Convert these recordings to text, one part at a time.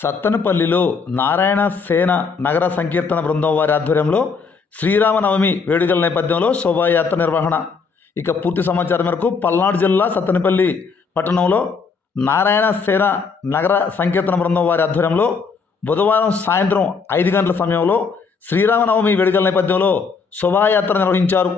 సత్తనపల్లిలో నారాయణ సేన నగర సంకీర్తన బృందం వారి ఆధ్వర్యంలో శ్రీరామనవమి వేడుకల నేపథ్యంలో శోభాయాత్ర నిర్వహణ. ఇక పూర్తి సమాచారం మేరకు పల్నాడు జిల్లా సత్తనపల్లి పట్టణంలో నారాయణ సేన నగర సంకీర్తన బృందం వారి ఆధ్వర్యంలో బుధవారం సాయంత్రం ఐదు గంటల సమయంలో శ్రీరామనవమి వేడుకల నేపథ్యంలో శోభాయాత్ర నిర్వహించారు.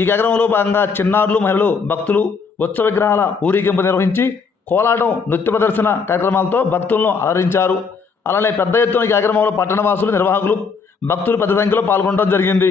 ఈ కార్యక్రమంలో భాగంగా చిన్నారులు మహిళలు భక్తులు ఉత్సవ విగ్రహాల ఊరేగింపు నిర్వహించి కోలాటం నృత్య ప్రదర్శన కార్యక్రమాలతో భక్తులను అలరించారు. అలానే పెద్ద ఎత్తున కార్యక్రమంలో పట్టణవాసులు నిర్వాహకులు భక్తులు పెద్ద సంఖ్యలో పాల్గొనడం జరిగింది.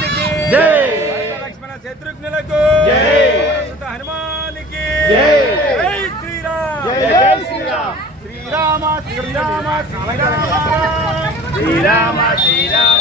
సీతారామచంద్రమూర్తికి జై. లక్ష్మణ శత్రుఘ్నులకు జై. హనుమానికి శ్రీరామ్. జై శ్రీరామ్. శ్రీరామ శ్రీరామ శ్రీరామ. శ్రీరామ శ్రీరామ.